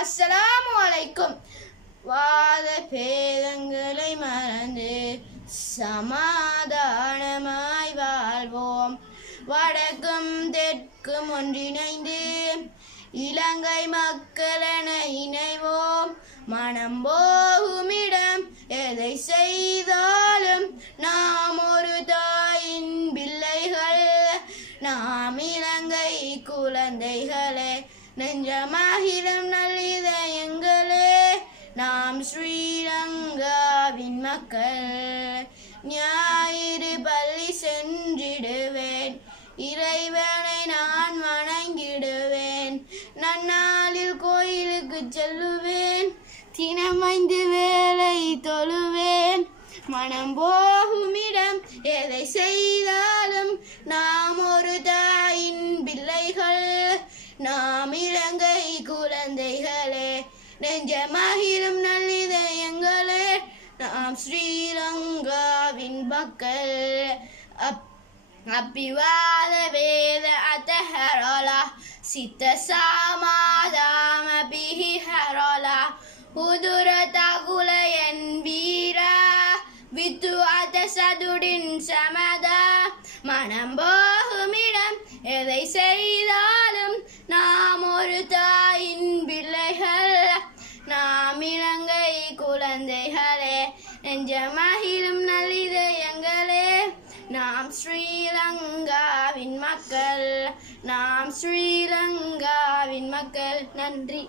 அஸ்ஸலாமு அலைக்கும். வாத பேதங்களை மறந்து சமாதானமாய் வாழ்வோம். வடக்கும் தெற்கும் ஒன்றிணைந்து இலங்கை மக்களென இணைவோம். மனம் போகுமிடம் எதை செய்தாலும் நாம் ஒரு தாயின் பிள்ளைகள். நாம் இலங்கை குழந்தைகளே, நெஞ்சமாகிலும் நல்லிதயங்களே. நாம் ஸ்ரீலங்காவின் மக்கள். ஞாயிறு பள்ளி சென்றிடுவேன், இறைவனை நான் வணங்கிடுவேன். நன்னாளில் கோயிலுக்கு செல்லுவேன், தினம் 5 வேளை தொழுவேன். மனம் போகுமிடம் எதை செய்தாலும் நாம் ஒரு தாயின் பிள்ளைகள். நாம் இலங்கை குழந்தைகளே, நெஞ்சமாகிலும் நல்லிதயங்களே. நாம் ஸ்ரீலங்காவின் மக்கள். அப்பிவாத வேத அத்தஹரோலா சித்த சாமாதாம பிஹி ஹரோலா உதுர தகுலயன் வீரா வித்து அத சதுடின் சமதா. மனம் போகுமிடம் எதை செய்தாலும் நாம் ஒரு தாயின் பிள்ளைகள். நாம் இலங்கை குழந்தைகளே, நெஞ்சமாகிலும் நல்லிதயங்களே. நாம் ஸ்ரீலங்காவின் மக்கள். நாம் ஸ்ரீலங்காவின் மக்கள். நன்றி.